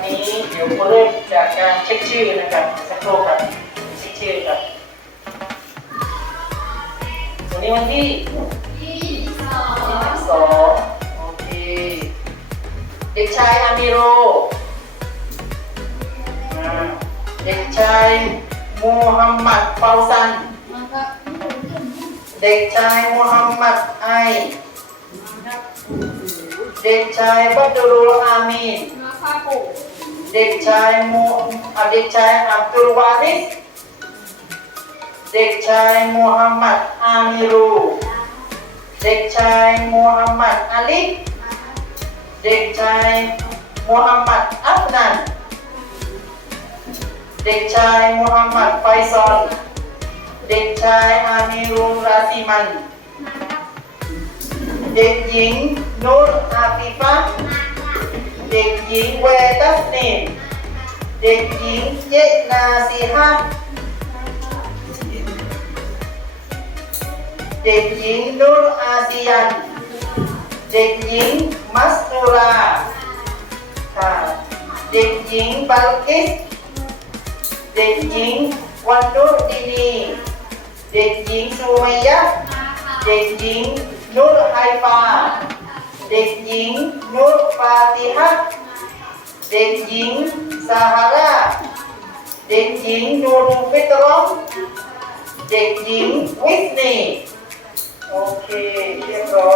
เดี๋ยวเริ่มจากการเช็คชื่อนะครับสักครู่ครับเช็คชื่อครับวันนี้วันที่ยี่สิบสองโอเคเด็กชายอามิโรเด็กชายมูฮัมหมัดเฟาซัน เด็กชายมูฮัมหมัดไอ เด็กชายบัตรุลอามีน เด็กชายมูอะเด็กชายอับดุลวาริสเด็กชายมูฮัมหมัดอามิรูเด็กชายมูฮัมหมัดอาลีเด็กชายมูฮัมหมัดอัฟนันเด็กชายมูฮัมหมัดไฟซอนเด็กชายอามิรุลราซิมัน เด็กหญิงนูร ญิงเวตัสนิมเด็กหญิงเจนาซีฮะเด็กหญิงนุรอาซียนเด็กหญิงมัสตูราค่ะเด็กหญิงบัลกิส เด็กหญิงวันนุดินี เด็กหญิงสุมัยยะเด็กหญิงนุรไฮฟา เด็กหญิงนุรฟาติฮะ เด็กหญิงซาฮาราเด็กหญิงนูรุฟิตรอมเด็กหญิงวิสนีโอเคเรียบร้อย